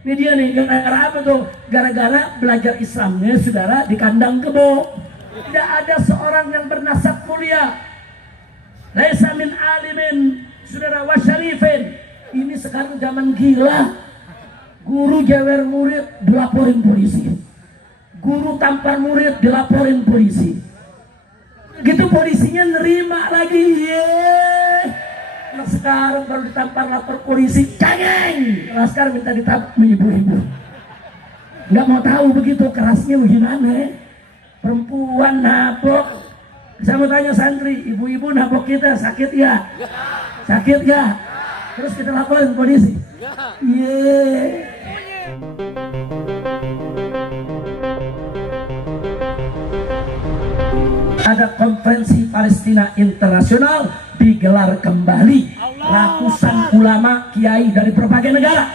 Ini dia nih, gara-gara apa tuh? Gara-gara belajar Islamnya saudara di kandang kebo. Tidak ada seorang yang bernasab mulia. Laisa min alimin saudara wasyarifin. Ini sekarang zaman gila. Guru jewer murid dilaporin polisi. Guru tampar murid dilaporin polisi. Gitu polisinya nerima lagi. Nah sekarang baru ditampar lapor polisi, cengeng. Nah sekarang minta ditampar ibu-ibu. Nggak mau tahu begitu kerasnya bagaimana. Perempuan nabok. Saya mau tanya santri, ibu-ibu nabok kita sakit ya? Sakit ya? Terus kita laporin polisi. Ada konferensi Palestina Internasional digelar kembali. Ratusan ulama kiai dari berbagai negara,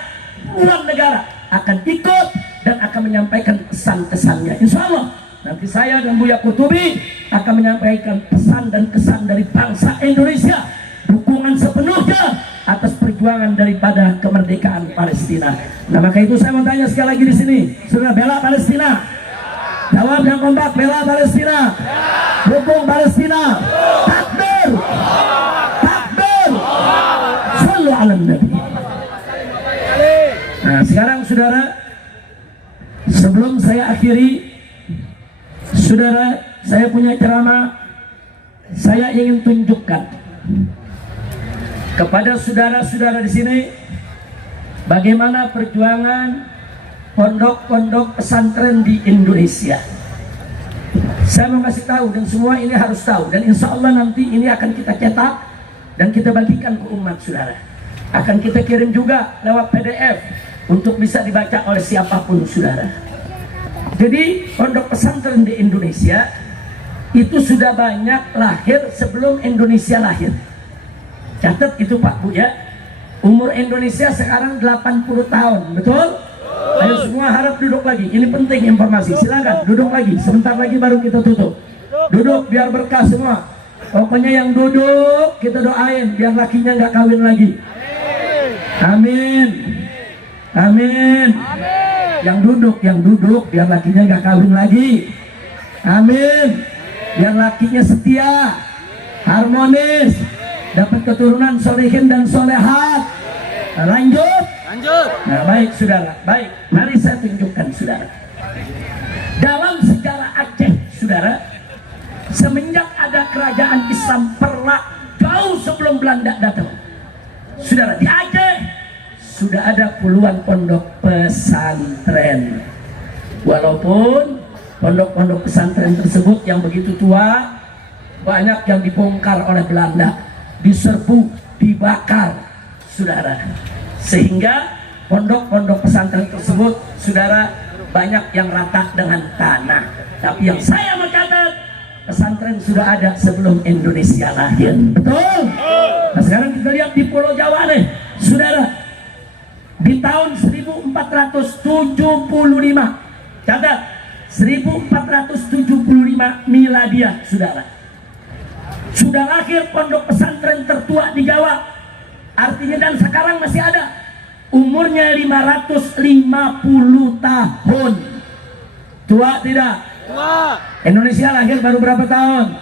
puluhan negara akan ikut dan akan menyampaikan pesan-kesannya. Insya Allah nanti saya dan Buya Kutubi akan menyampaikan pesan dan kesan dari bangsa Indonesia, dukungan sepenuhnya atas perjuangan daripada kemerdekaan Palestina. Nah maka itu saya mau tanya sekali lagi di sini, sudah bela Palestina? Jawab yang kompak, bela Palestina, dukung Palestina, takbir, takbir, sallu ala nabi. Nah sekarang saudara, sebelum saya akhiri, saudara, saya punya ceramah. Saya ingin tunjukkan kepada saudara-saudara di sini bagaimana perjuangan pondok-pondok pesantren di Indonesia. Saya mau kasih tahu dan semua ini harus tahu, dan insya Allah nanti ini akan kita cetak dan kita bagikan ke umat saudara. Akan kita kirim juga lewat PDF untuk bisa dibaca oleh siapapun saudara. Jadi pondok pesantren di Indonesia itu sudah banyak lahir sebelum Indonesia lahir. Catat itu Pak Bu ya. Umur Indonesia sekarang 80 tahun, betul? Ayo semua harap duduk lagi. Ini penting informasi. Silakan duduk lagi. Sebentar lagi baru kita tutup. Duduk biar berkah semua. Pokoknya yang duduk kita doain biar lakinya nggak kawin lagi. Amin. Amin. Yang duduk biar lakinya nggak kawin lagi. Amin. Biar lakinya setia, harmonis, dapat keturunan solehin dan solehat. Nah, lanjut. Nah baik saudara, baik. Mari saya tunjukkan saudara. Dalam sejarah Aceh saudara, semenjak ada kerajaan Islam Perak jauh sebelum Belanda datang, saudara, di Aceh sudah ada puluhan pondok pesantren. Walaupun pondok-pondok pesantren tersebut yang begitu tua, banyak yang dibongkar oleh Belanda, diserbu, dibakar saudara, sehingga pondok-pondok pesantren tersebut saudara banyak yang rata dengan tanah. Tapi yang saya mau catat, pesantren sudah ada sebelum Indonesia lahir, betul? Nah sekarang kita lihat di Pulau Jawa nih saudara, di tahun 1475, catat 1475 miladiah saudara, sudah lahir pondok pesantren tertua di Jawa. Artinya dan sekarang masih ada, umurnya 550 tahun. Tua tidak? Tua. Indonesia lahir baru berapa tahun?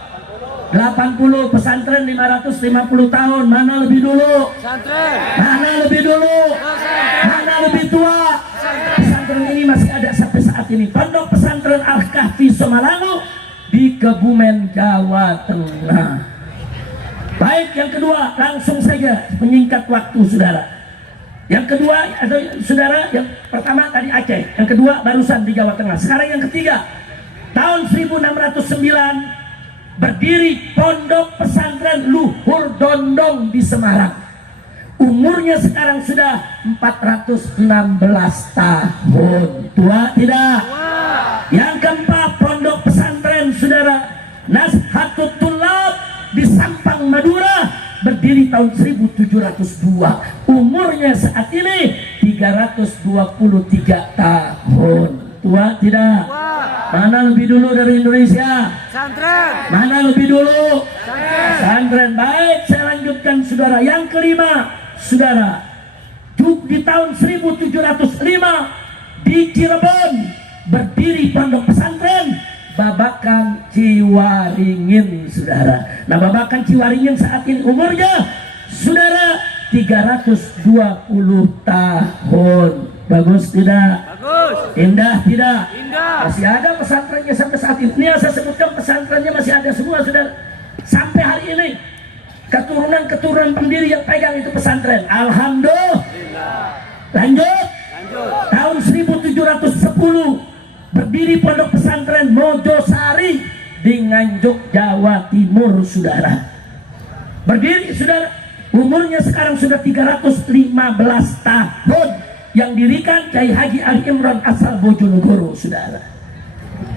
80. Pesantren 550 tahun. Mana lebih dulu? Pesantren. Mana lebih dulu? Pesantren. Mana lebih tua? Pesantren ini masih ada sampai saat ini. Pondok pesantren Al-Kahfi Somalanu di Kebumen, Jawa Tengah. Baik, yang kedua, langsung saja menyingkat waktu saudara. Yang kedua, atau saudara, yang pertama tadi Aceh, yang kedua barusan di Jawa Tengah. Sekarang yang ketiga, tahun 1609 berdiri pondok pesantren Luhur Dondong di Semarang. Umurnya sekarang sudah 416 tahun. Tua tidak? Yang keempat, pondok pesantren saudara Nazhatut Tullab di Sampang, Madura, berdiri tahun 1702. Umurnya saat ini 323 tahun. Tua tidak? Mana lebih dulu dari Indonesia? Pesantren. Mana lebih dulu? Pesantren. Baik, saya lanjutkan saudara. Yang kelima saudara, di tahun 1705 di Cirebon berdiri pondok pesantren Babakan Ciwaringin, saudara. Nah, Babakan Ciwaringin saat ini umurnya, saudara, 320 tahun. Bagus tidak? Bagus. Indah tidak? Indah. Masih ada pesantrennya sampai saat ini. Ini yang saya sebutkan pesantrennya masih ada semua, saudara. Sampai hari ini keturunan pendiri yang pegang itu pesantren. Alhamdulillah. Lanjut. Tahun 1710 berdiri pondok pesantren Mojosari di Nganjuk, Jawa Timur, saudara. Berdiri, saudara. Umurnya sekarang sudah 315 tahun. Yang dirikan Kiai Haji Ali Imron asal Bojonegoro, saudara.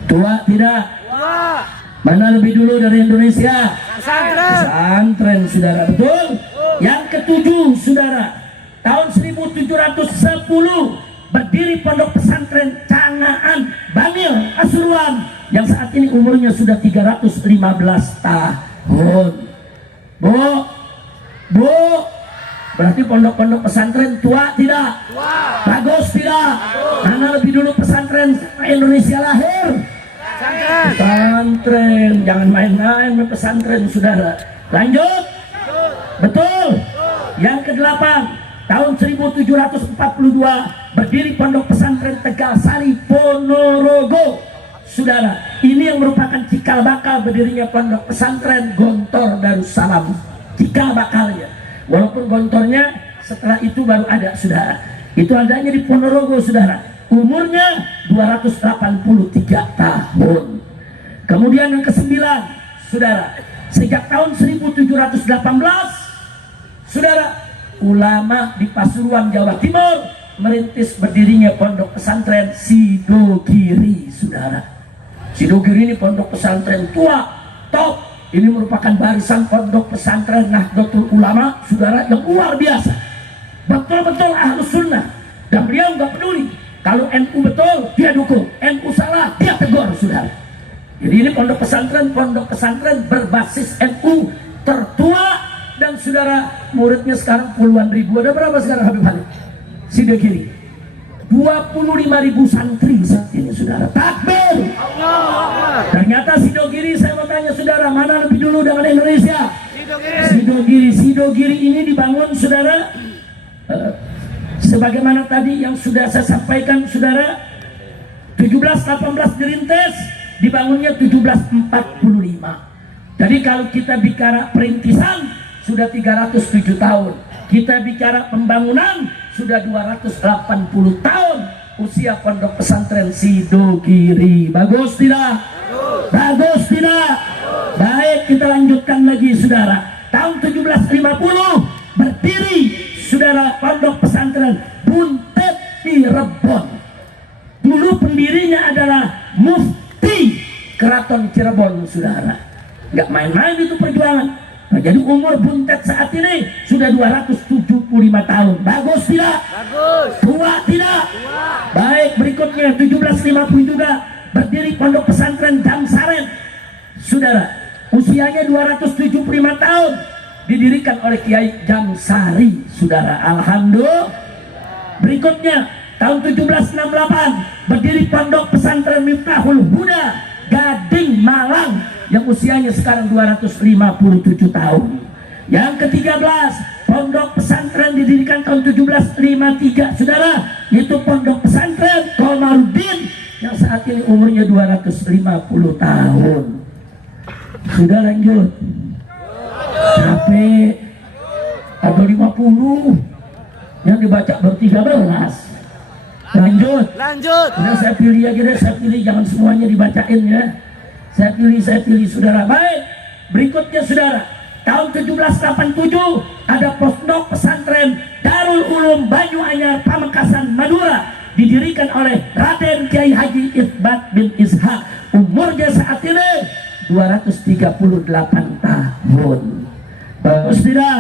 Tua tidak? Tua. Mana lebih dulu dari Indonesia? Pesantren. Pesantren, saudara. Betul? Yang ketujuh, saudara. Tahun 1710 berdiri pondok pesantren Cangaan Bangil Pasuruan yang saat ini umurnya sudah 315 tahun. Bu, berarti pondok-pondok pesantren tua tidak? Tua. Bagus tidak? Karena lebih dulu pesantren Indonesia lahir. Pesantren. Pesantren, jangan main-main dengan pesantren, saudara. Lanjut. Betul. Yang kedelapan, tahun 1742 berdiri pondok pesantren Tegal Sari Ponorogo, saudara. Ini yang merupakan cikal bakal berdirinya pondok pesantren Gontor Darussalam. Cikal bakalnya. Walaupun gontornya setelah itu baru ada, saudara. Itu adanya di Ponorogo, saudara. Umurnya 283 tahun. Kemudian yang kesembilan, saudara, sejak tahun 1718, saudara, ulama di Pasuruan, Jawa Timur merintis berdirinya pondok pesantren Sidogiri, saudara. Sidogiri ini pondok pesantren tua, top. Ini merupakan barisan pondok pesantren Nahdlatul Ulama, saudara, yang luar biasa. Betul-betul ahlus sunnah. Dan beliau nggak peduli. Kalau NU betul, dia dukung. NU salah, dia tegur, saudara. Jadi ini pondok pesantren berbasis NU tertua. Dan saudara, muridnya sekarang puluhan ribu. Ada berapa sekarang, Habib Khalid? Sidogiri 25.000 santri saat ini, saudara. Takbir. Ternyata Sidogiri, saya mau tanya saudara, mana lebih dulu dengan Indonesia? Sidogiri ini dibangun, saudara, sebagaimana tadi yang sudah saya sampaikan, saudara. 1718 dirintis, dibangunnya 1745. Jadi kalau kita bicara perintisan sudah 307 tahun, kita bicara pembangunan sudah 280 tahun usia pondok pesantren Sidogiri. Bagus tidak? Bagus tidak? Baik, kita lanjutkan lagi, saudara. Tahun 1750 berdiri, saudara, pondok pesantren Buntet di Rebon. Dulu pendirinya adalah Mufti Keraton Cirebon, saudara. Nggak main-main itu perjuangan. Nah, jadi umur Buntet saat ini sudah 275 tahun. Bagus tidak? Bagus. Tua tidak? Tua. Baik, berikutnya 1750 juga berdiri pondok pesantren Damsaren, saudara. Usianya 275 tahun, didirikan oleh Kiai Jamsari, saudara. Alhamdulillah. Berikutnya tahun 1768 berdiri pondok pesantren Miftahul Huda Gading Malang yang usianya sekarang 257 tahun. Yang ke-13, pondok pesantren didirikan tahun 1753, saudara. Itu pondok pesantren Komarudin yang saat ini umurnya 250 tahun. Sudah lanjut. Sampai atau 50 yang dibaca baru 13. Lanjut. Udah saya pilih aja deh, saya pilih, jangan semuanya dibacain ya. Saya pilih, saudara. Baik, berikutnya, saudara. Tahun 1787 ada pondok pesantren Darul Ulum Banyuanyar Pamekasan Madura, didirikan oleh Raden Kiai Haji Itsbat bin Ishak. Umurnya saat ini 238 tahun. Bagus tidak?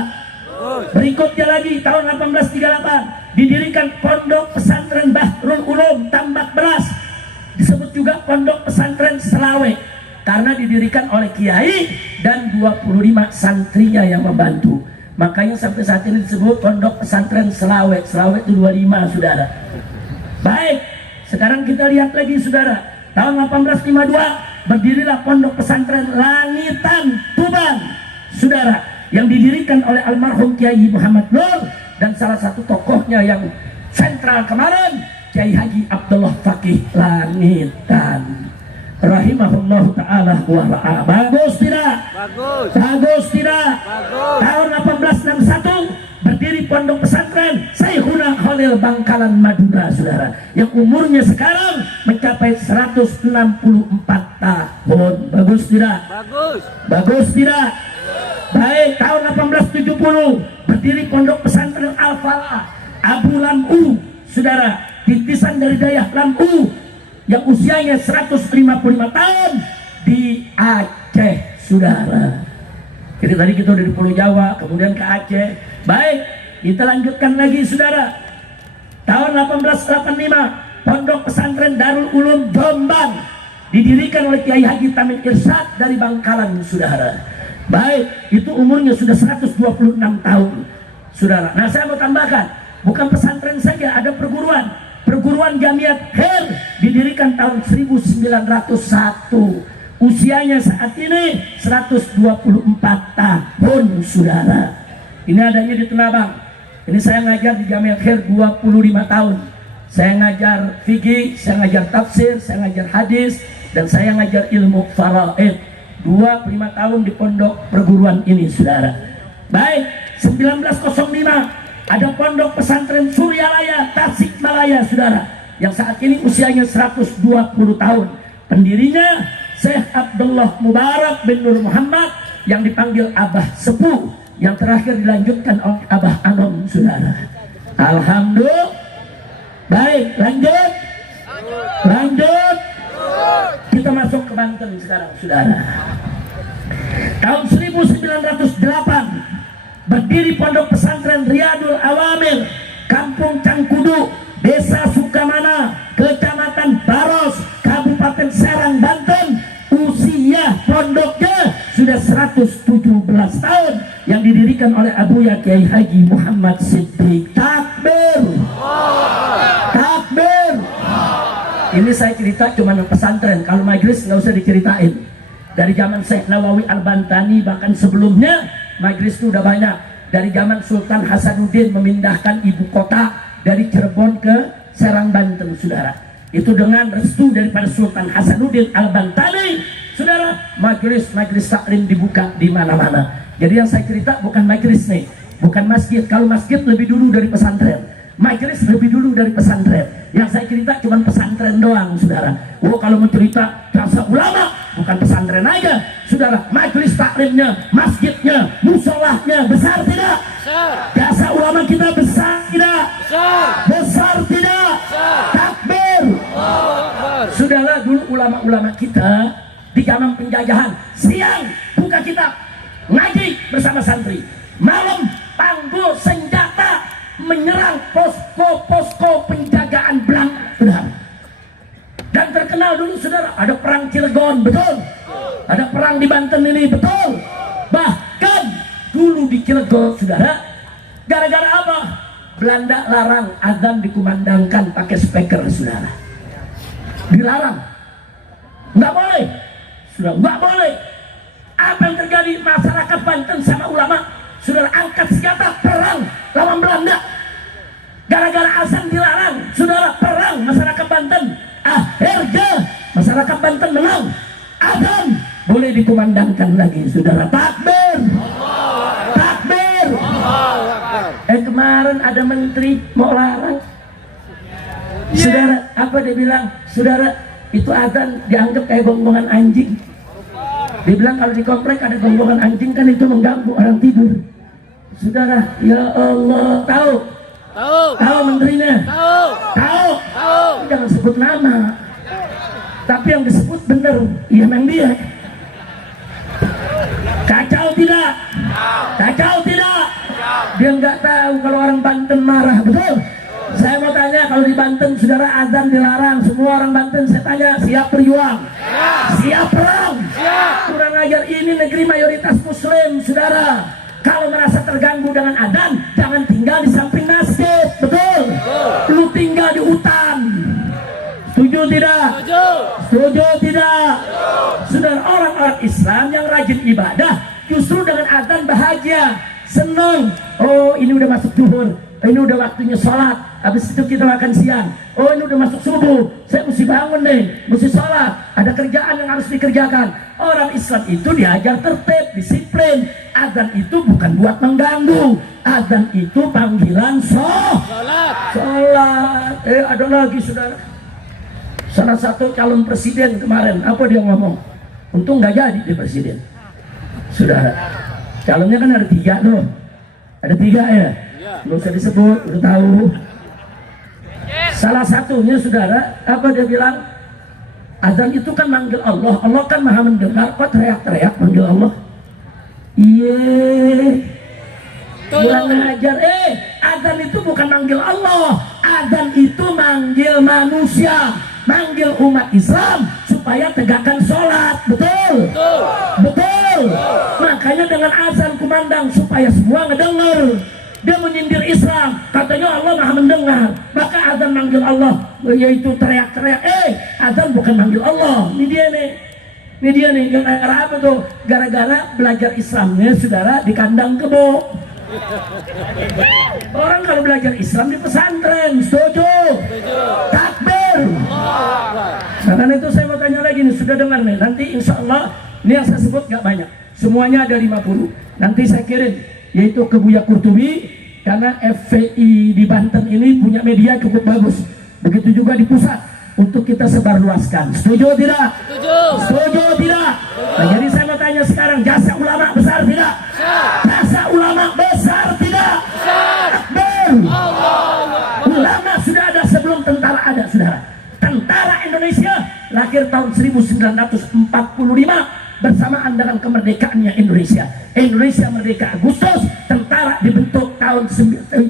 Berikutnya lagi tahun 1838 didirikan pondok pesantren Bahrul Ulum Tambak Beras, disebut juga pondok pesantren Selawe, karena didirikan oleh kiai dan 25 santrinya yang membantu. Makanya sampai saat ini disebut Pondok Pesantren Selawet. Selawet itu 25, saudara. Baik, sekarang kita lihat lagi, saudara. Tahun 1852 berdirilah Pondok Pesantren Langitan Tuban, saudara, yang didirikan oleh almarhum Kiai Muhammad Nur dan salah satu tokohnya yang sentral kemarin, Kiai Haji Abdullah Fakih Langitan rahimahullah ta'ala wa ra'a. Bagus tidak? Bagus. Bagus tidak? Bagus. Tahun 1861 berdiri Pondok Pesantren Syekhuna Khalil Bangkalan Madura, saudara, yang umurnya sekarang mencapai 164 tahun. Bagus tidak? Bagus. Bagus tidak? Baik, tahun 1870 berdiri Pondok Pesantren Al-Falah Abu Lam'u, saudara, titisan dari Dayah Lam'u yang usianya 155 tahun di Aceh, saudara. Jadi tadi kita udah di Pulau Jawa, kemudian ke Aceh. Baik, kita lanjutkan lagi, saudara. Tahun 1885 Pondok Pesantren Darul Ulum Jombang didirikan oleh Kiai Haji Tamim Irsyad dari Bangkalan, saudara. Baik, itu umurnya sudah 126 tahun, saudara. Nah, saya mau tambahkan, bukan pesantren saja, ada perguruan. Perguruan Jamiat Khair didirikan tahun 1901. Usianya saat ini 124 tahun, saudara. Ini adanya di Tenabang. Ini saya ngajar di Jamiat Khair 25 tahun. Saya ngajar fikih, saya ngajar tafsir, saya ngajar hadis, dan saya ngajar ilmu faraid. 25 tahun di pondok perguruan ini, saudara. Baik, 1905 ada Pondok Pesantren Suryalaya Tasikmalaya, saudara, yang saat ini usianya 120 tahun. Pendirinya Syekh Abdullah Mubarak bin Nur Muhammad yang dipanggil Abah Sepuh, yang terakhir dilanjutkan oleh Abah Anom, saudara. Alhamdulillah. Baik, lanjut. Kita masuk ke Banten sekarang, saudara. Tahun 1908 berdiri Pondok Pesantren Riyadul Awamil, Kampung Cangkudu, Desa Sukamana, Kecamatan Baros, Kabupaten Serang, Banten. Usia pondoknya sudah 117 tahun, yang didirikan oleh Abuya Kiai Haji Muhammad Siddiq. Takbir. Takbir. Ini saya cerita cuma pesantren, kalau majelis nggak usah diceritain. Dari zaman Syekh Nawawi Al-Bantani, bahkan sebelumnya majelis itu udah banyak. Dari zaman Sultan Hasanuddin memindahkan ibu kota dari Cirebon ke Serang, Banten, saudara. Itu dengan restu daripada Sultan Hasanuddin Al-Bantani, saudara, majelis taklim dibuka di mana-mana. Jadi yang saya cerita bukan majelis nih, bukan masjid. Kalau masjid lebih dulu dari pesantren, majelis lebih dulu dari pesantren. Yang saya cerita cuma pesantren doang, saudara. Oh, kalau mau cerita jasa ulama, bukan pesantren aja, saudara. Majelis taklimnya, masjidnya, musolahnya besar tidak? Besar. Jasa ulama kita besar tidak? Besar. Besar tidak? Besar. Takbir. Akbar. Saudara, dulu ulama-ulama kita di zaman penjajahan, siang buka kitab, ngaji bersama santri, malam panggul senjata menyerang posko-posko penjagaan Belanda, saudara. Dan terkenal dulu, saudara, ada perang Cilegon, betul. Ada perang di Banten ini, betul. Bahkan dulu di Cilegon, saudara, gara-gara apa? Belanda larang azan dikumandangkan pakai speaker, saudara. Dilarang, nggak boleh, saudara, nggak boleh. Apa yang terjadi? Masyarakat Banten sama ulama, saudara, angkat senjata perang lawan Belanda. Gara-gara azan dilarang, saudara, perang masyarakat Banten. Akhirnya masyarakat Banten menang. Azan boleh dikumandangkan lagi, saudara. Takbir. Takbir. Kemarin ada menteri mau larang, saudara. Apa dia bilang? Saudara, itu azan dianggap kayak gonggongan anjing. Dia bilang kalau di komplek ada gonggongan anjing kan itu mengganggu orang tidur. Saudara, ya Allah, tahu? Tahu menterinya? Tahu. Jangan sebut nama. Tapi yang disebut benar, iya memang dia. Kacau tidak? Kacau tidak? Dia nggak tahu kalau orang Banten marah, betul? Saya mau tanya, kalau di Banten, saudara, azan dilarang, semua orang Banten saya tanya, siap berjuang? Siap perang? Kurang ajar, ini negeri mayoritas Muslim, saudara. Kalau merasa terganggu dengan adzan, jangan tinggal di samping masjid. Betul? Lu tinggal di hutan. Setuju tidak? Setuju tidak? Saudara, orang-orang Islam yang rajin ibadah justru dengan adzan bahagia, senang. Oh, ini udah masuk zuhur, ini udah waktunya sholat. Habis itu kita makan siang. Oh, ini udah masuk subuh, saya mesti bangun nih, mesti sholat. Ada kerjaan yang harus dikerjakan. Orang Islam itu diajar tertib, disiplin. Adzan itu bukan buat mengganggu. Adzan itu panggilan sholat. Ada lagi saudara. Salah satu calon presiden kemarin, apa dia ngomong? Untung nggak jadi dia presiden. Saudara, calonnya kan ada 3 tuh. Ada 3 ya? Nggak usah disebut, udah tahu. Salah satunya saudara, apa dia bilang? Adzan itu kan manggil Allah. Allah kan maha mendengar, kok teriak-teriak manggil Allah? Iya. Kurang ajar. Adzan itu bukan manggil Allah. Adzan itu manggil manusia, manggil umat Islam supaya tegakkan sholat. Betul? Betul. Makanya dengan azan kumandang supaya semua ngedenger. Dia menyindir Islam, katanya Allah maha mendengar, maka azan manggil Allah, yaitu teriak-teriak. Azan bukan manggil Allah. Ini dia nih, gara-gara apa tuh? Gara-gara belajar Islamnya saudara di kandang kebo. Orang kalau belajar Islam di pesantren, setuju? Takbir. Nah, karena itu saya mau tanya lagi nih, sudah dengar nih, nanti insya Allah ini yang saya sebut gak banyak, semuanya ada 50. Nanti saya kirim, yaitu ke Buya Kurtubi, karena FPI di Banten ini punya media cukup bagus. Begitu juga di pusat, untuk kita sebarluaskan. Setuju tidak? Setuju tidak? Nah, jadi saya mau tanya sekarang, jasa ulama besar tidak? Jasa ulama besar tidak? Akbar. Ulama sudah ada sebelum tentara ada, saudara. Tentara Indonesia lahir tahun 1945 bersamaan dengan kemerdekaannya Indonesia. Indonesia merdeka Agustus, tentara dibentuk tahun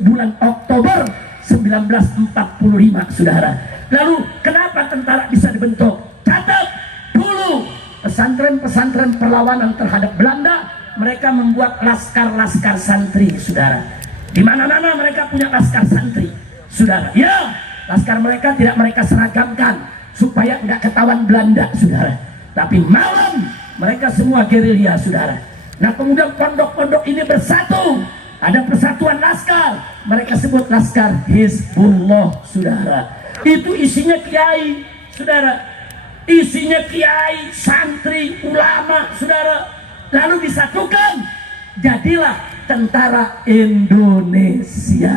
bulan Oktober 1945, saudara. Lalu kenapa tentara bisa dibentuk? Catat dulu, pesantren-pesantren perlawanan terhadap Belanda, mereka membuat laskar-laskar santri, saudara. Di mana-mana mereka punya laskar santri, saudara. Ya, laskar mereka tidak mereka seragamkan supaya nggak ketahuan Belanda, saudara. Tapi malam mereka semua gerilya, saudara. Nah, kemudian pondok-pondok ini bersatu. Ada persatuan laskar. Mereka sebut laskar Hizbullah, saudara. Itu isinya kiai, saudara. Isinya kiai, santri, ulama, saudara. Lalu disatukan, jadilah tentara Indonesia.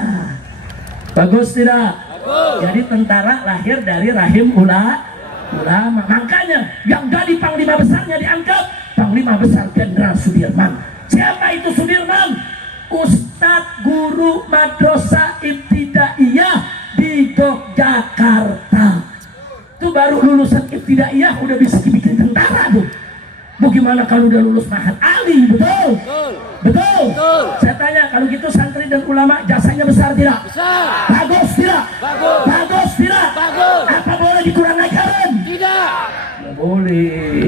Bagus tidak? Bagus. Jadi tentara lahir dari rahim ulama. Makanya yang jadi panglima besarnya diangkat Panglima Besar Jenderal Sudirman. Siapa itu Sudirman? Ustadz guru madrasah ibtidaiyah di Yogyakarta. Itu baru lulusan ibtidaiyah udah bisa dibikin tentara tuh. Bagaimana kalau udah lulus Mahat Ali? Betul? Betul? Saya tanya, kalau gitu santri dan ulama jasanya besar tidak? Besar. Bagus tidak? Bagus. Bagus tidak? Bagus. Apa boleh dikurang ajaran? Tidak. Nggak boleh.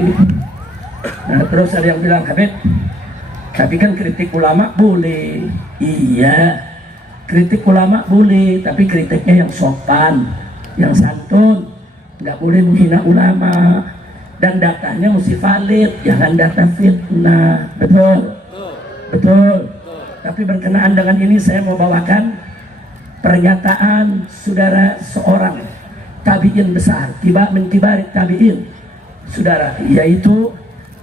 Nah, terus ada yang bilang, Habib, tapi kan kritik ulama boleh. Iya, kritik ulama boleh, tapi kritiknya yang sopan, yang santun. Nggak boleh menghina ulama. Dan datanya mesti valid, jangan data fitnah. Betul? Betul. Tapi berkenaan dengan ini saya mau bawakan pernyataan saudara seorang tabi'in besar, min kibarit tabi'in, saudara, yaitu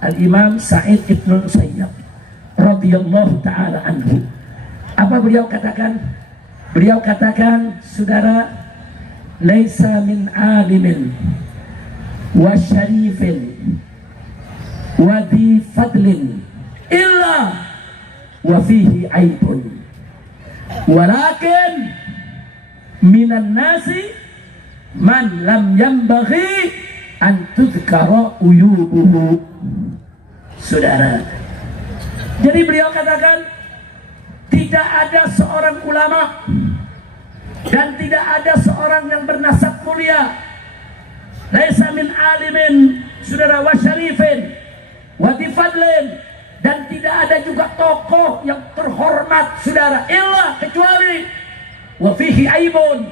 Al-Imam Sa'id Ibn Musayyab radhiyallahu ta'ala anhu. Apa beliau katakan? Beliau katakan, saudara, laisa min alimin wa syarifin wa di fadlin illa wa fihi aibun walakin minan nasi man lam yambaghi an tudhkara uyubuhu. Saudara, jadi beliau katakan tidak ada seorang ulama dan tidak ada seorang yang bernasab mulia, laisa min alimin, saudara, wa syarifin wa difadlin, dan tidak ada juga tokoh yang terhormat, saudara, illa kecuali wa fihi aibun,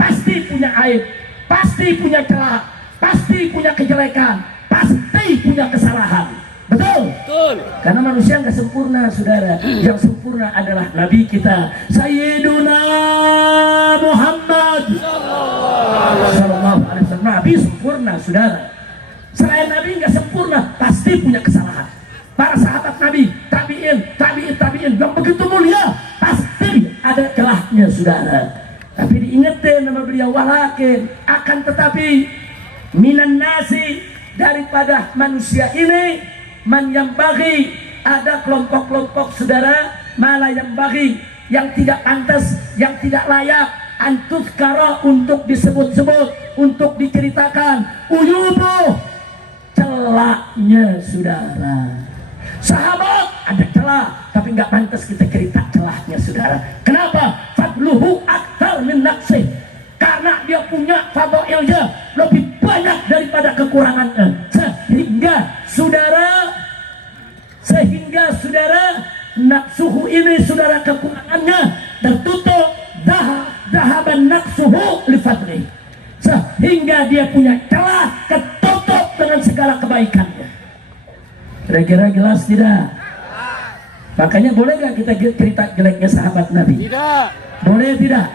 pasti punya aib, pasti punya celah, pasti punya kejelekan, pasti punya kesalahan. Betul? Betul. Karena manusia nggak sempurna, saudara. Yang sempurna adalah Nabi kita, Sayyiduna Muhammad Sallallahu Alaihi Wasallam. Nabi sempurna, saudara. Selain Nabi nggak sempurna, pasti punya kesalahan. Para sahabat Nabi, tabiin yang begitu mulia, pasti ada celahnya, saudara. Tapi diingetin nama beliau, walakin, akan tetapi minan nasi, daripada manusia ini, man yang bagi, ada kelompok-kelompok, saudara, malah yang bagi, yang tidak pantas, yang tidak layak antut karo, untuk disebut-sebut, untuk diceritakan uyubuh, celahnya, saudara. Sahabat ada celah, tapi nggak pantas kita cerita celahnya, saudara. Kenapa? Fadluhu aktar min naqsih, karena dia punya fadailnya lebih banyak daripada kekurangannya, sehingga saudara nafsuhu ini, saudara, kekurangannya tertutup, dahaban nafsuhu li fadli, sehingga dia punya celah ketutup dengan segala kebaikannya. Kira-kira jelas tidak? Makanya boleh nggak kita cerita jeleknya sahabat Nabi? Tidak. Boleh tidak?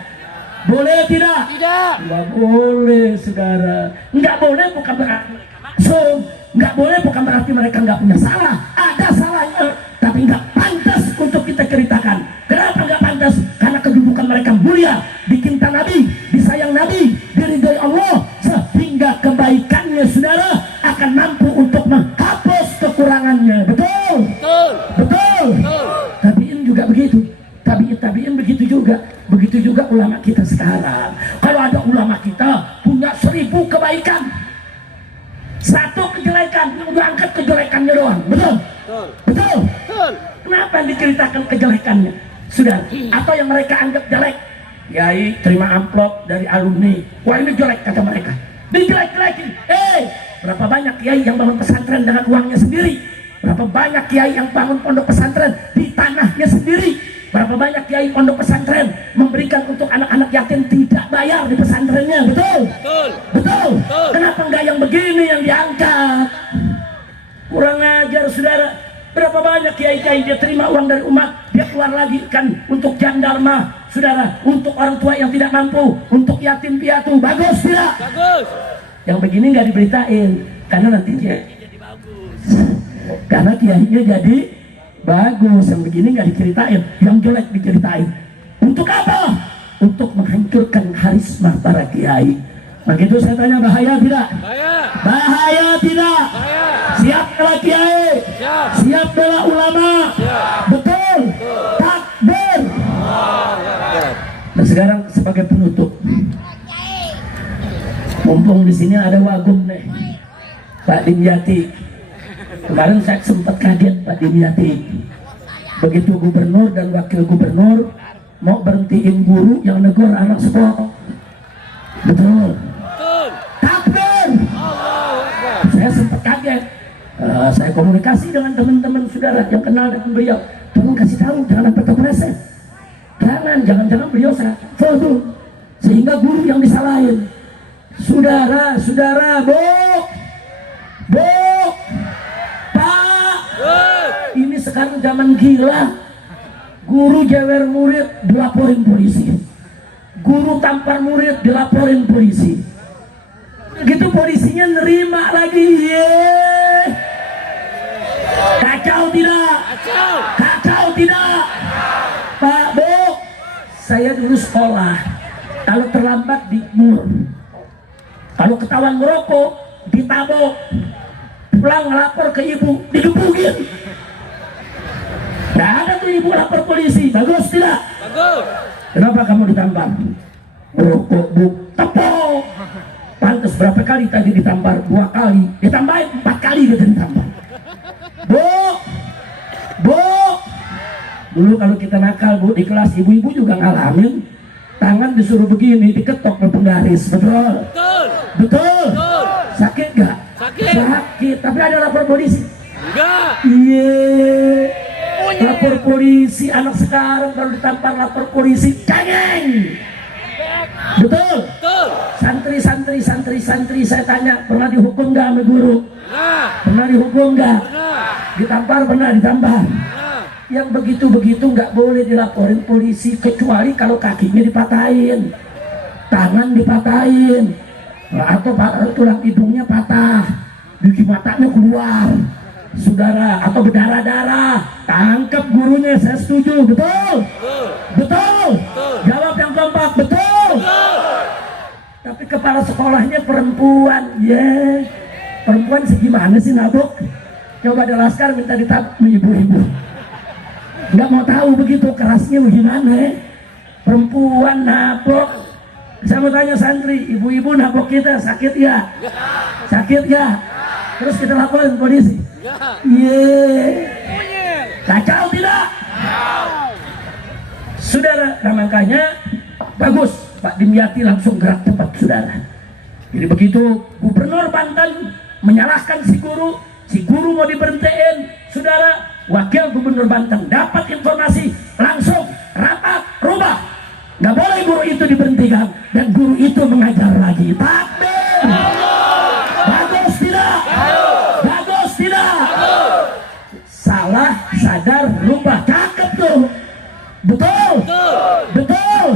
Boleh tidak? Tidak. Nggak boleh, saudara. Nggak boleh bukan berarti mereka maksum. Nggak boleh bukan berarti mereka nggak punya salah. Ada salahnya, tapi nggak pantas untuk kita ceritakan. Kenapa nggak pantas? Karena kedudukan mereka mulia, dicinta Nabi, disayang Nabi, diridhoi Allah, sehingga kebaikannya, saudara, akan mampu untuk menghapus kekurangannya. Betul? Betul. Betul. Betul. Tabiin juga begitu. Tabiin begitu juga. Begitu juga ulama kita sekarang. Kalau ada ulama kita punya 1000 kebaikan, 1 kejelekan, yang diangkat kejelekannya doang. Betul? Betul. Betul? Betul. Kenapa diceritakan kejelekannya? Sudah. Atau yang mereka anggap jelek, Yai terima amplop dari alumni, wah ini jelek kata mereka, dijelek-jelekin. Berapa banyak kiai yang bangun pesantren dengan uangnya sendiri? Berapa banyak kiai yang bangun pondok pesantren di tanahnya sendiri? Berapa banyak kiai pondok pesantren memberikan untuk anak-anak yatim tidak bayar di pesantrennya? Betul? Betul. Betul? Betul. Kenapa enggak yang begini yang diangkat? Kurang ajar, saudara. Berapa banyak kiai-kiai dia terima uang dari umat, dia keluar lagi kan untuk jandarma, saudara, untuk orang tua yang tidak mampu, untuk yatim piatu. Bagus tidak? Bagus. Yang begini nggak diberitain, karena nanti dia jadi bagus. Karena kiainya jadi bagus. Yang begini nggak diceritain, yang jelek diceritain. Untuk apa? Untuk menghancurkan karisma para kiai. Begitu saya tanya, bahaya tidak? Bahaya. Bahaya tidak? Bahaya. Siap bela kiai? Siap. Siap bela ulama? Siap. Betul? Takbir. Nah, sekarang sebagai penutup, mumpung di sini ada wagub nih, Pak Dimyati. Kemarin saya sempat kaget, Pak Dimyati, begitu gubernur dan wakil gubernur mau berhentiin guru yang negur anak sekolah. Betul? Betul. Takbir. Allahu Akbar. Saya sempat kaget. Saya komunikasi dengan teman-teman saudara yang kenal dengan beliau. Tolong kasih tahu, jangan sampai kepleset. Jangan beliau saya foto sehingga guru yang disalahin. Saudara, Bu, Pak, ini sekarang zaman gila. Guru jewer murid dilaporin polisi, guru tampar murid dilaporin polisi. Begitu polisinya nerima lagi. Kacau tidak? Kacau tidak? Pak, Bu, saya dulu sekolah, kalau terlambat dimur, kalau ketahuan merokok ditabok, pulang ngelapor ke ibu digebukin. Nggak ada tuh ibu lapor polisi. Bagus tidak? Bagus. Kenapa kamu ditampar? Merokok, Bu. Tepok. Pantes berapa kali tadi ditampar? 2 kali. Ditambahin 4 kali dia ditampar. Bu. Dulu kalau kita nakal, Bu, di kelas ibu-ibu juga ngalamin. Tangan disuruh begini, diketok dengan penggaris. Betul? Betul. Betul? Betul. Sakit gak? Sakit. Sakit. Tapi ada lapor polisi? Enggak. Iya. Lapor polisi anak sekarang kalau ditampar lapor polisi cengeng. Betul? Betul. Santri saya tanya, pernah dihukum nggak sama guru? Pernah dihukum nggak? Ditampar pernah ditampar? Yang begitu-begitu nggak boleh dilaporin polisi kecuali kalau kakinya dipatahin, tangan dipatahin, atau tulang hidungnya patah, biji matanya keluar, saudara, atau berdarah-darah, tangkap gurunya. Saya setuju. Betul? Betul? Jawab yang kompak. Betul? Tapi kepala sekolahnya perempuan. Perempuan segimana sih nabok? Coba ada laskar minta ditangkap ibu-ibu, nggak mau tahu begitu kerasnya bagaimana. Perempuan nabok. Saya mau tanya santri, ibu-ibu nabok kita sakit ya? Sakit ya? Terus kita laporin polisi. Kacau tidak? Saudara, nah makanya bagus Pak Dimyati langsung gerak cepat, saudara. Jadi begitu Gubernur Banten menyalahkan si guru mau diberhentiin, saudara, Wakil Gubernur Banten dapat informasi langsung rapat rubah, nggak boleh guru itu diberhentikan dan guru itu mengajar lagi. Takbir! Bagus tidak? Bagus tidak? Salah, sadar, rubah. Cakep tuh. Betul? Betul?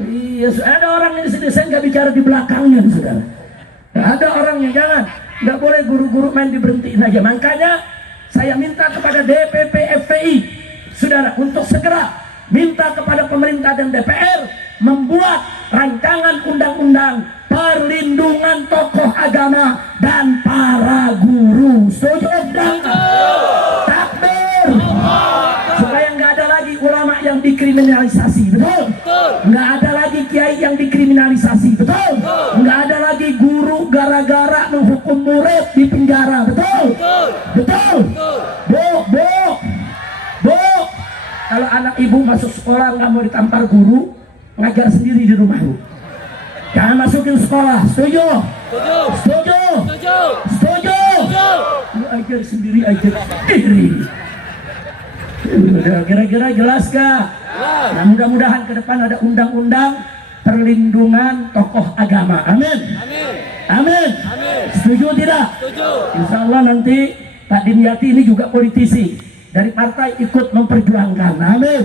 Iya, ada orang ini sini, saya nggak bicara di belakangnya, saudara. Ada orang yang jangan, nggak boleh guru-guru main diberhentiin aja. Makanya saya minta kepada DPP FPI, saudara, untuk segera minta kepada pemerintah dan DPR membuat rancangan undang-undang perlindungan tokoh agama dan para guru. Setuju? Takbir! Supaya nggak ada lagi ulama yang dikriminalisasi. Betul? Nggak ada lagi kiai yang dikriminalisasi. Betul? Nggak ada lagi guru gara-gara menghukum murid di penjara. Betul? Betul? Bu, kalau anak ibu masuk sekolah nggak mau ditampar guru, ngajar sendiri di rumah bu. Jangan masukin sekolah. Setuju? Setuju? Setuju? Lu ajar sendiri, ajar sendiri. Udah kira-kira jelas gak? Nah, mudah-mudahan ke depan ada undang-undang perlindungan tokoh agama. Amin. Amin. Setuju tidak? Insya Allah nanti Pak Dimyati ini juga politisi dari partai ikut memperjuangkan. Amin.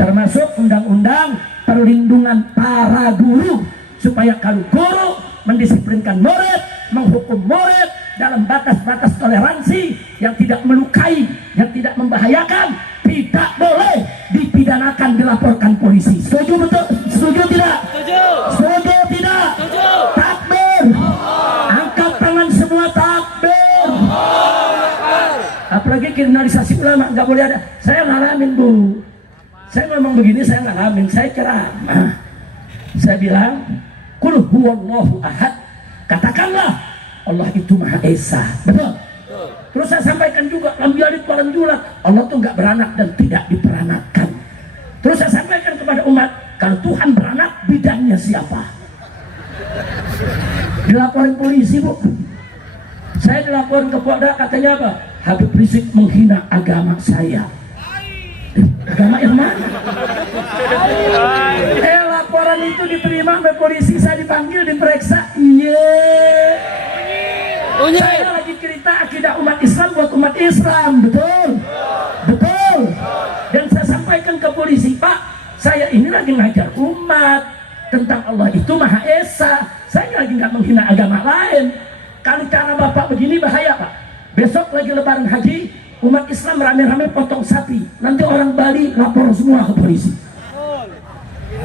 Termasuk undang-undang perlindungan para guru, supaya kalau guru mendisiplinkan murid, menghukum murid dalam batas-batas toleransi yang tidak melukai, yang tidak membahayakan, tidak boleh dipidanakan, dilaporkan polisi. Setuju betul? Setuju tidak? Setuju tidak? Takbir! Angkat tangan semua, takbir! Apalagi kriminalisasi ulama nggak boleh ada. Saya ngalamin bu, saya memang begini, saya ngalamin. Saya ceramah, saya bilang Qul huwallahu ahad, katakanlah Allah itu Maha Esa. Betul? Terus saya sampaikan juga lam yalid walam yulad, Allah itu nggak beranak dan tidak diperanakkan. Terus saya sampaikan kepada umat, kalau Tuhan beranak, bidangnya siapa? Dilaporin polisi bu. Saya dilaporin ke Polda, katanya apa? Habib Rizik menghina agama saya. Agama yang mana? Laporan itu diterima oleh polisi, saya dipanggil, diperiksa. Saya lagi cerita akidah umat Islam buat umat Islam. Betul? Betul? Dan saya sampaikan ke polisi, Pak, saya ini lagi ngajar umat tentang Allah itu Maha Esa. Saya lagi nggak menghina agama lain. Kalau cara Bapak begini bahaya Pak. Besok lagi lebaran haji, umat Islam rame-rame potong sapi. Nanti orang Bali lapor semua ke polisi.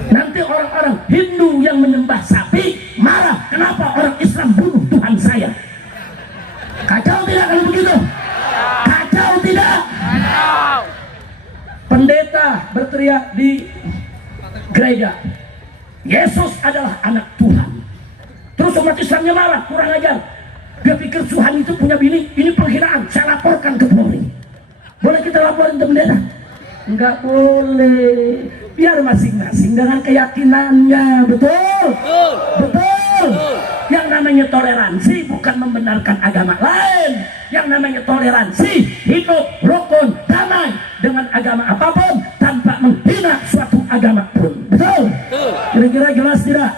Nanti orang-orang Hindu yang menyembah sapi marah, kenapa orang Islam bunuh Tuhan saya? Kacau tidak kalau begitu? Kacau tidak? Pendeta berteriak di gereja, Yesus adalah anak Tuhan. Terus umat Islamnya marah, kurang ajar. Dia pikir Tuhan itu punya bini, ini penghinaan, saya laporkan ke Polri. Boleh kita laporin ke pendeta? Enggak boleh. Biar masing-masing dengan keyakinannya. Betul? Betul? Yang namanya toleransi bukan membenarkan agama lain. Yang namanya toleransi hidup rukun, damai, dengan agama apapun tanpa menghina suatu agama pun. Betul? Betul. Kira-kira jelas tidak?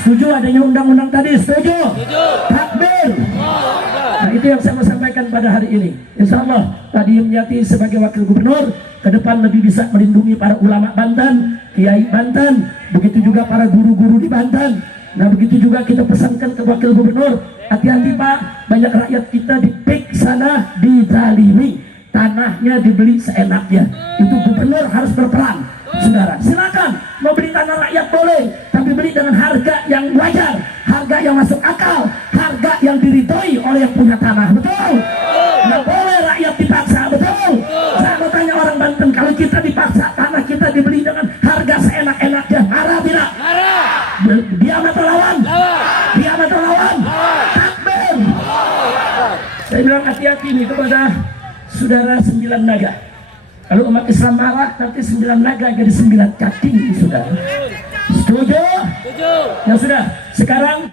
Setuju adanya undang-undang tadi? Setuju? Setuju. Takbir. Allahu Akbar. Nah, itu yang saya mau sampaikan pada hari ini. Insya Allah tadi Yati sebagai wakil gubernur ke depan lebih bisa melindungi para ulama Banten, kiai Banten, begitu juga para guru-guru di Banten. Nah, begitu juga kita pesankan ke wakil gubernur, hati-hati Pak, banyak rakyat kita di PIK sana dizalimi, tanahnya dibeli seenaknya. Itu gubernur harus berperan. Saudara, silakan mau beli tanah rakyat boleh, tapi beli dengan harga yang wajar, harga yang masuk akal, harga yang diridhoi oleh yang punya tanah. Betul? Nggak boleh rakyat dipaksa. Betul? Saya mau tanya orang Banten, kalau kita dipaksa tanah kita dibeli dengan harga seenak-enaknya, marah tidak? Marah. Diam atau lawan? Lawan. Diam atau lawan? Takbir. Saya bilang hati-hati nih kepada saudara 9 naga. Kalau umat Islam marah, nanti 9 naga jadi 9 cacing, saudara. Setuju? Setuju. Ya sudah, sekarang